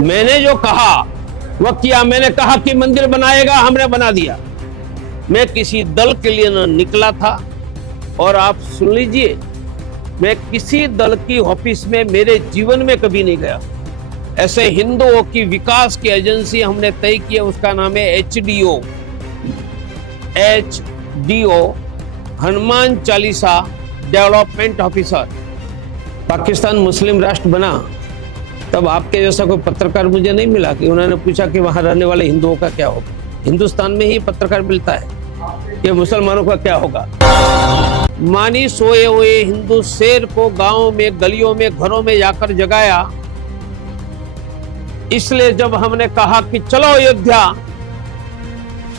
मैंने जो कहा वह किया। मैंने कहा कि मंदिर बनाएगा, हमने बना दिया। मैं किसी दल के लिए न निकला था। और आप सुन लीजिए, मैं किसी दल की ऑफिस में मेरे जीवन में कभी नहीं गया। ऐसे हिंदुओं की विकास की एजेंसी हमने तय की है, उसका नाम है HDO, Hanuman Chalisa development officer. Pakistan मुस्लिम राष्ट्र बना तब आपके जैसा कोई पत्रकार मुझे नहीं मिला कि उन्होंने पूछा कि वहां रहने वाले हिंदुओं का क्या होगा। हिंदुस्तान में ही पत्रकार मिलता है कि मुसलमानों का क्या होगा। मानी सोए हुए हिंदू शेर को गांवों में, गलियों में, घरों में जाकर जगाया। इसलिए जब हमने कहा कि चलो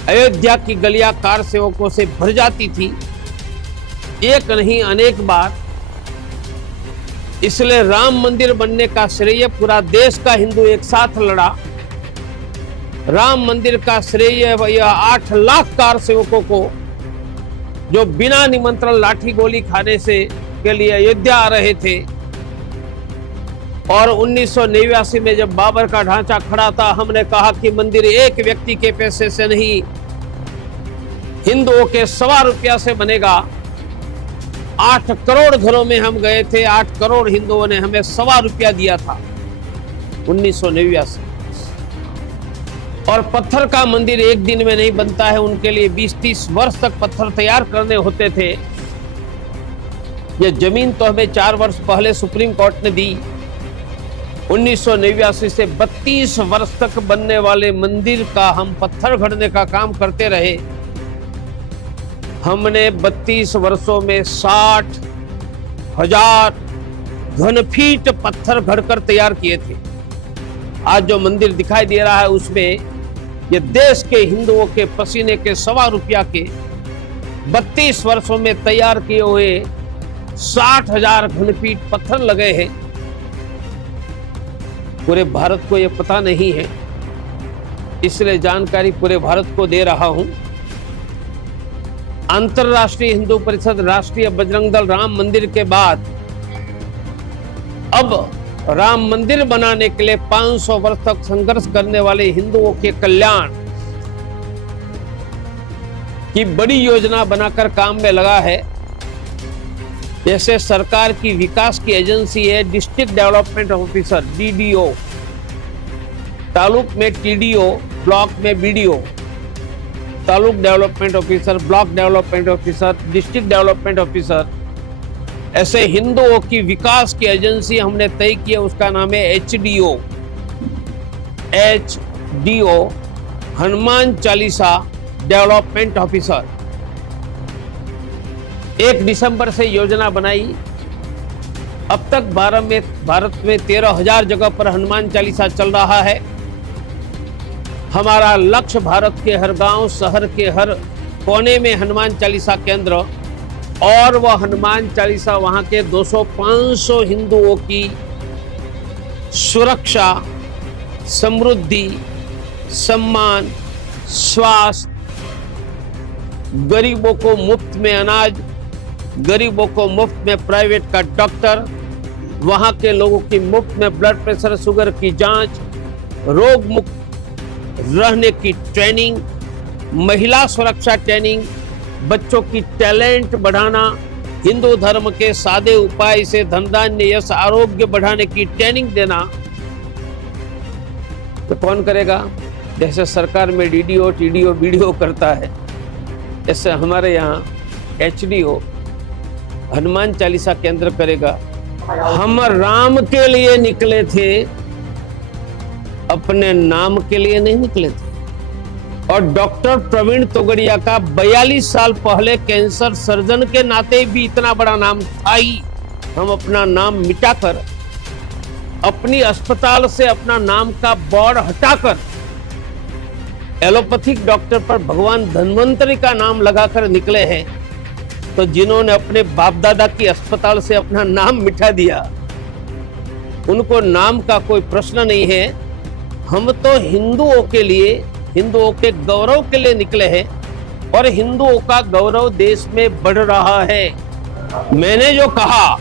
अयोध्या की गलियां कार सेवकों से भर जाती थी, एक नहीं अनेक बार। इसलिए राम मंदिर बनने का श्रेय पूरा देश का हिंदू एक साथ लड़ा। राम मंदिर का श्रेय भैया 8 लाख कार सेवकों को, जो बिना निमंत्रण लाठी गोली खाने से के लिए अयोध्या आ रहे थे। और 1989 में जब बाबर का ढांचा खड़ा था, हमने कहा कि मंदिर एक व्यक्ति के पैसे से नहीं, हिंदुओं के ₹1.25 से बनेगा। 8 करोड़ घरों में हम गए थे, 8 करोड़ हिंदुओं ने हमें ₹1.25 दिया था 1989। और पत्थर का मंदिर एक दिन में नहीं बनता है, उनके लिए 20-30 वर्ष तक पत्थर तैयार करने होते थे। ये जमीन तो हमें 4 वर्ष पहले सुप्रीम कोर्ट ने दी। 1989 से 32 वर्ष तक बनने वाले मंदिर का हम पत्थर घड़ने का काम करते रहे। हमने 32 वर्षों में 60,000 घनफीट पत्थर घड़कर तैयार किए थे। आज जो मंदिर दिखाई दे रहा है उसमें ये देश के हिंदुओं के पसीने के ₹1.25 के 32 वर्षों में तैयार किए हुए 60,000 घनफीट पत्थर लगे हैं। पूरे भारत को ये पता नहीं है, इसलिए जानकारी पूरे भारत को दे रहा हूं। अंतरराष्ट्रीय हिंदू परिषद, राष्ट्रीय बजरंग दल राम मंदिर के बाद अब राम मंदिर बनाने के लिए 500 वर्ष तक संघर्ष करने वाले हिंदुओं के कल्याण की बड़ी योजना बनाकर काम में लगा है। जैसे सरकार की विकास की एजेंसी है district development officer, DDO, taluk में TDO, ब्लॉक में BDO, taluk development officer, block development officer, district development officer. ऐसे हिंदुओं की विकास की एजेंसी हमने तय की है, उसका नाम है HDO, Hanuman Chalisa development officer. 1 दिसंबर से योजना बनाई। अब तक भारत में 13,000 जगह पर हनुमान चालीसा चल रहा है। हमारा लक्ष्य भारत के हर गांव, शहर के हर कोने में हनुमान चालीसा केंद्र, और वह हनुमान चालीसा वहां के 200-500 हिंदुओं की सुरक्षा, समृद्धि, सम्मान, स्वास्थ्य, गरीबों को मुफ्त में अनाज, गरीबों को मुफ्त में प्राइवेट का डॉक्टर, वहां के लोगों की मुफ्त में ब्लड प्रेशर, शुगर की जांच, रोग मुक्त रहने की ट्रेनिंग, महिला सुरक्षा ट्रेनिंग, बच्चों की टैलेंट बढ़ाना, हिंदू धर्म के सादे उपाय से धन धान्य यश आरोग्य बढ़ाने की ट्रेनिंग देना। तो कौन करेगा? जैसे सरकार में DDO, TDO, BDO करता है, ऐसे हमारे यहाँ HDO हनुमान चालीसा केंद्र करेगा। हम राम के लिए निकले थे, अपने नाम के लिए नहीं निकले थे। और डॉक्टर प्रवीण तोगड़िया का 42 साल पहले कैंसर सर्जन के नाते भी इतना बड़ा नाम था ही। हम अपना नाम मिटाकर, अपनी अस्पताल से अपना नाम का बोर्ड हटाकर एलोपैथिक डॉक्टर पर भगवान धन्वंतरी का नाम लगाकर निकले हैं। तो जिन्होंने अपने बाप दादा की अस्पताल से अपना नाम मिटा दिया, उनको नाम का कोई प्रश्न नहीं है। हम तो हिंदुओं के लिए, हिंदुओं के गौरव के लिए निकले हैं, और हिंदुओं का गौरव देश में बढ़ रहा है। मैंने जो कहा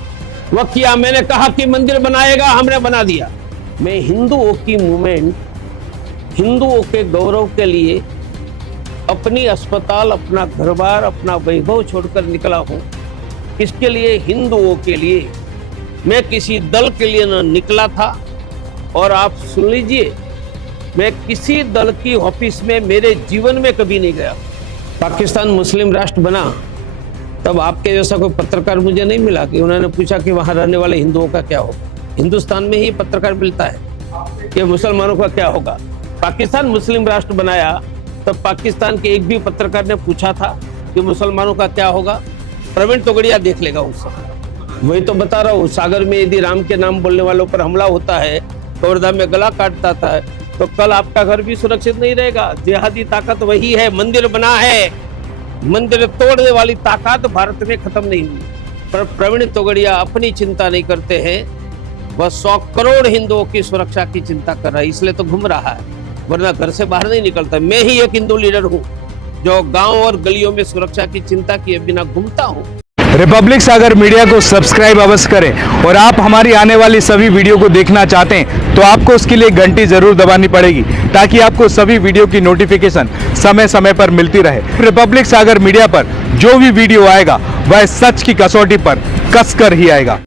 वह किया। मैंने कहा कि मंदिर बनाएगा, हमने बना दिया। मैं हिंदुओं की मूवमेंट, हिंदुओं के गौरव के लिए अपनी अस्पताल, अपना घर-बार, अपना वैभव छोड़कर निकला हूं। इसके लिए, हिंदुओं के लिए, मैं किसी दल के लिए न निकला था। और आप सुन लीजिए, मैं किसी दल की ऑफिस में मेरे जीवन में कभी नहीं गया। पाकिस्तान मुस्लिम राष्ट्र बना तब आपके जैसा कोई पत्रकार मुझे नहीं मिला कि उन्होंने पूछा कि वहां रहने वाले हिंदुओं का क्या होगा। हिंदुस्तान में ही पत्रकार मिलता है कि मुसलमानों का क्या होगा। पाकिस्तान मुस्लिम राष्ट्र बनाया तब पाकिस्तान के एक भी पत्रकार ने पूछा था कि मुसलमानों का क्या होगा? प्रवीण तोगड़िया देख लेगा उस समय। वही तो बता रहा हूँ, सागर में यदि राम के नाम बोलने वालों पर हमला होता है, कवर्धा में गला काटता था, तो कल आपका घर भी सुरक्षित नहीं रहेगा। जिहादी ताकत वही है, मंदिर बना है, मंदिर तोड़ने वाली ताकत भारत में खत्म नहीं हुई। पर प्रवीण तोगड़िया अपनी चिंता नहीं करते हैं, वह 100 करोड़ हिंदुओं की सुरक्षा की चिंता कर रहा है, इसलिए तो घूम रहा है, वरना घर से बाहर नहीं निकलता। मैं ही एक हिंदू लीडर हूँ जो गांव और गलियों में सुरक्षा की चिंता किए बिना घूमता हूँ। रिपब्लिक सागर मीडिया को सब्सक्राइब अवश्य करें और आप हमारी आने वाली सभी वीडियो को देखना चाहते हैं तो आपको उसके लिए घंटी जरूर दबानी पड़ेगी ताकि आपको सभी वीडियो की नोटिफिकेशन समय समय पर मिलती रहे। रिपब्लिक सागर मीडिया पर जो भी वीडियो आएगा वह सच की कसौटी पर कसकर ही आएगा।